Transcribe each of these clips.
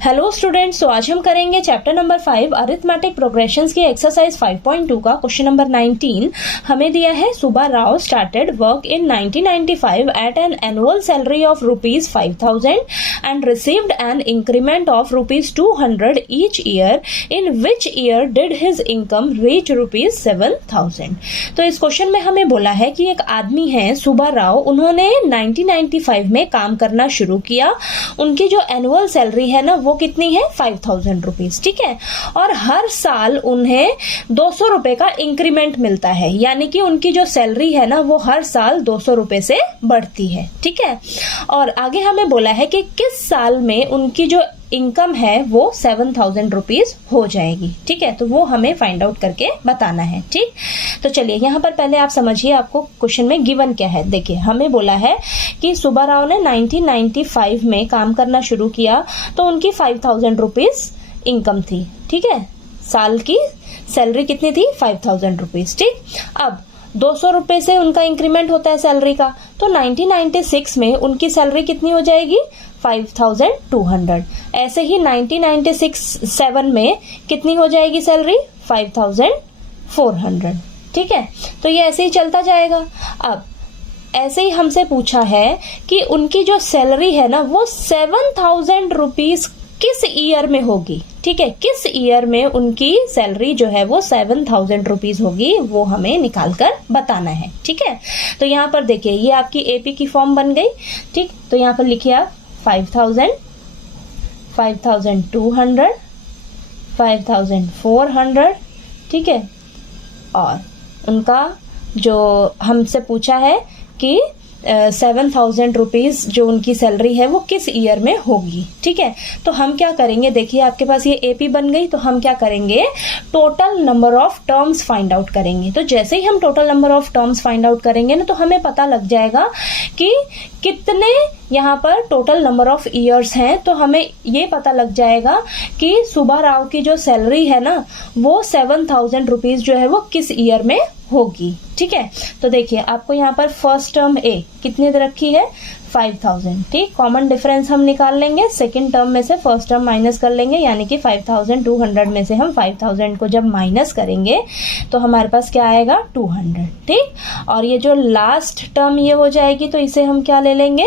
Hello students, तो आज हम करेंगे चैप्टर नंबर 5 अरिथमेटिक प्रोग्रेशंस की एक्सरसाइज 5.2 का क्वेश्चन नंबर 19। हमें दिया है Subba Rao started work in 1995 at an annual salary of ₹5,000 and received an increment of ₹200 each year. In which year did his income reach ₹7,000। तो इस क्वेश्चन में हमें बोला है कि एक आदमी है सुब्बा राव, उन्होंने 1995 में काम करना शुरू किया। उनकी जो एनुअल सैलरी है ना वो कितनी है, 5,000 रुपीज। ठीक है, और हर साल उन्हें 200 रुपए का इंक्रीमेंट मिलता है, यानी कि उनकी जो सैलरी है ना वो हर साल 200 रुपए से बढ़ती है। ठीक है, और आगे हमें बोला है कि किस साल में उनकी जो इनकम है वो 7,000 रुपीज हो जाएगी। ठीक है, तो वो हमें फाइंड आउट करके बताना है। ठीक, तो चलिए यहाँ पर पहले आप समझिए आपको क्वेश्चन में गिवन क्या है। देखिए, हमें बोला है कि सुब्बा राव ने 1995 में काम करना शुरू किया, तो उनकी 5,000 रुपीज इनकम थी। ठीक है, साल की सैलरी कितनी थी, 5,000 रुपीज। ठीक, अब 200 रुपए से उनका इंक्रीमेंट होता है सैलरी का, तो 1996 में उनकी सैलरी कितनी हो जाएगी, 5,200। ऐसे ही 1996-7 में कितनी हो जाएगी सैलरी, 5,400। ठीक है, तो ये ऐसे ही चलता जाएगा। अब ऐसे ही हमसे पूछा है कि उनकी जो सैलरी है ना वो 7,000 रुपीज किस ईयर में होगी। ठीक है, किस ईयर में उनकी सैलरी जो है वो 7,000 रुपीज होगी, वो हमें निकाल कर बताना है। ठीक है, तो यहाँ पर देखिए ये आपकी एपी की फॉर्म बन गई। ठीक, तो यहाँ पर लिखिए आप 5,000, 5,200, 5,400। ठीक है, और उनका जो हमसे पूछा है कि 7,000 रुपीज जो उनकी सैलरी है वो किस ईयर में होगी। ठीक है, तो हम क्या करेंगे, देखिए आपके पास ये एपी बन गई, तो हम क्या करेंगे, total number of terms find out करेंगे। तो जैसे ही हम total number of terms find out करेंगे ना, तो हमें पता लग जाएगा कि कितने यहाँ पर टोटल नंबर ऑफ ईयर्स हैं। तो हमें ये पता लग जाएगा कि सुब्बा राव की जो सैलरी है ना वो 7,000 रुपीज जो है वो किस ईयर में होगी। ठीक है, तो देखिए आपको यहाँ पर फर्स्ट टर्म ए कितने रखी है, 5,000। ठीक, कॉमन डिफरेंस हम निकाल लेंगे, सेकंड टर्म में से फर्स्ट टर्म माइनस कर लेंगे, यानी कि 5,200 में से हम 5,000 को जब माइनस करेंगे तो हमारे पास क्या आएगा, 200। ठीक, और ये जो लास्ट टर्म ये हो जाएगी तो इसे हम क्या ले लेंगे,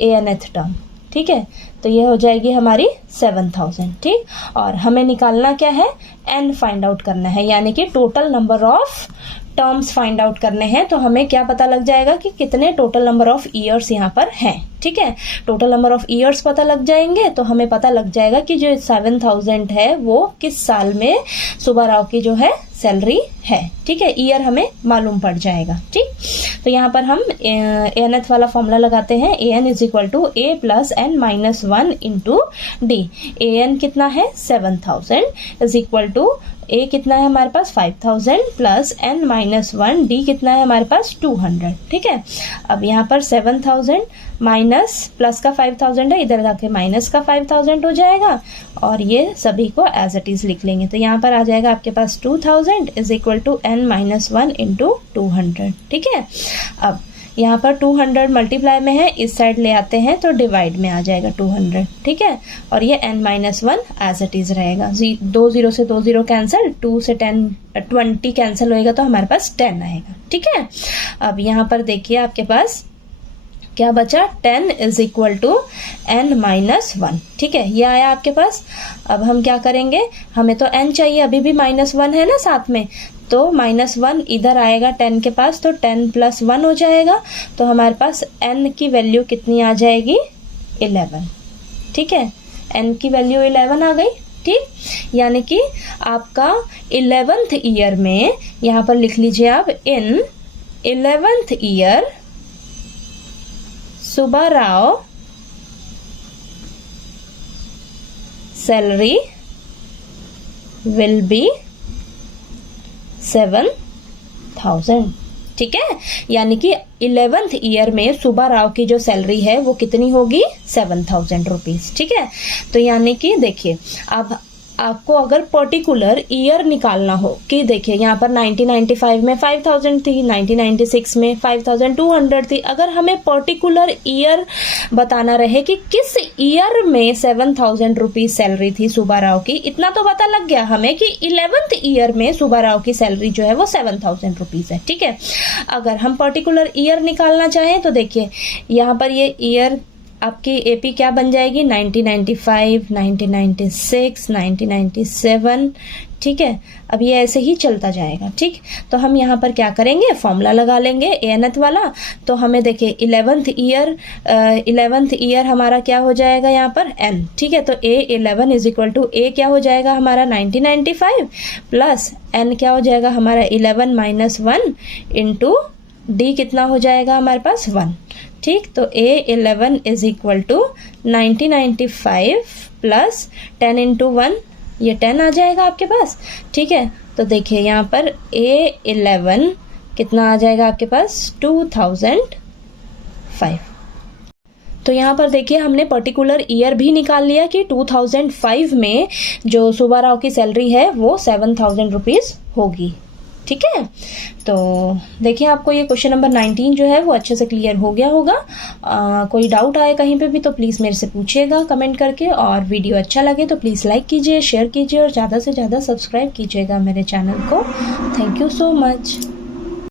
एनथ टर्म। ठीक है, तो ये हो जाएगी हमारी 7,000। ठीक, और हमें निकालना क्या है, एन फाइंड आउट करना है, यानी कि total number of terms find out करने हैं। तो हमें क्या पता लग जाएगा कि कितने टोटल नंबर ऑफ ईयर्स यहाँ पर हैं। ठीक है, टोटल नंबर ऑफ ईयर्स पता लग जाएंगे तो हमें पता लग जाएगा कि जो 7,000 है वो किस साल में सुब्बा राव की जो है सैलरी है। ठीक है, ईयर हमें मालूम पड़ जाएगा। ठीक, तो यहाँ पर हम एनथ वाला फॉर्मूला लगाते हैं, an is equal to a plus n minus 1 into d. an कितना है, 7,000 इज इक्वल टू a कितना है हमारे पास, 5,000 प्लस n माइनस 1, d कितना है हमारे पास, 200। ठीक है, अब यहाँ पर 7,000 माइनस प्लस का 5,000 है, इधर जाके माइनस का 5,000 हो जाएगा, और ये सभी को एज इट इज लिख लेंगे। तो यहाँ पर आ जाएगा आपके पास 2,000 is equal to n minus 1 into 200। ठीक है, अब यहाँ पर 200 मल्टीप्लाई में है, इस साइड ले आते हैं तो डिवाइड में आ जाएगा 200। ठीक है, और ये n minus 1 as it is रहेगा। 2 0 से 2 0 कैंसिल, 2 से 20 कैंसिल होएगा तो हमारे पास 10 आएगा। ठीक है, अब यहाँ पर देखिए आपके पास क्या बचा, 10 is equal to n minus 1। ठीक है, ये आया आपके पास। अब हम क्या करेंगे, हमें तो n चाहिए, अभी भी माइनस 1 है ना साथ में, तो माइनस 1 इधर आएगा 10 के पास, तो 10 प्लस 1 हो जाएगा, तो हमारे पास n की वैल्यू कितनी आ जाएगी, 11। ठीक है, n की वैल्यू 11 आ गई। ठीक, यानी कि आपका 11th ईयर में, यहाँ पर लिख लीजिए आप, इन 11th year Subba Rao salary will be 7,000। ठीक है, यानी कि 11th ईयर में सुब्बा राव की जो सैलरी है वो कितनी होगी, 7,000 रुपीज। ठीक है, तो यानी कि देखिए अब आपको अगर पर्टिकुलर ईयर निकालना हो कि देखिए यहाँ पर 1995 में 5000 थी, 1996 में 5200 थी, अगर हमें पर्टिकुलर ईयर बताना रहे कि किस ईयर में 7000 रुपीज सैलरी थी सुब्बा राव की, इतना तो पता लग गया हमें कि 11th ईयर में सुब्बा राव की सैलरी जो है वो 7000 रुपीज है। ठीक है, अगर हम पर्टिकुलर ईयर निकालना चाहें तो देखिए यहाँ पर ये ईयर आपकी एपी क्या बन जाएगी, 1995, 1996, 1997। ठीक है, अब ये ऐसे ही चलता जाएगा। ठीक, तो हम यहाँ पर क्या करेंगे, फॉर्मूला लगा लेंगे एएनएथ वाला। तो हमें देखिए 11th ईयर हमारा क्या हो जाएगा यहाँ पर एन। ठीक है, तो A11 इज इक्वल टू ए क्या हो जाएगा हमारा 1995 प्लस एन क्या हो जाएगा हमारा 11 माइनस 1 इंटू डी कितना हो जाएगा हमारे पास 1। ठीक, तो A11 is equal to 1995 plus 10 into 1, ये 10 आ जाएगा आपके पास। ठीक है, तो देखिए यहाँ पर A11 कितना आ जाएगा आपके पास 2005। तो यहाँ पर देखिए हमने पर्टिकुलर ईयर भी निकाल लिया कि 2005 में जो सुब्बा राव की सैलरी है वो 7000 रुपीज होगी। ठीक है, तो देखिए आपको ये क्वेश्चन नंबर 19 जो है वो अच्छे से क्लियर हो गया होगा। कोई डाउट आए कहीं पे भी तो प्लीज़ मेरे से पूछिएगा कमेंट करके, और वीडियो अच्छा लगे तो प्लीज़ लाइक कीजिए, शेयर कीजिए और ज़्यादा से ज़्यादा सब्सक्राइब कीजिएगा मेरे चैनल को। Thank you so much.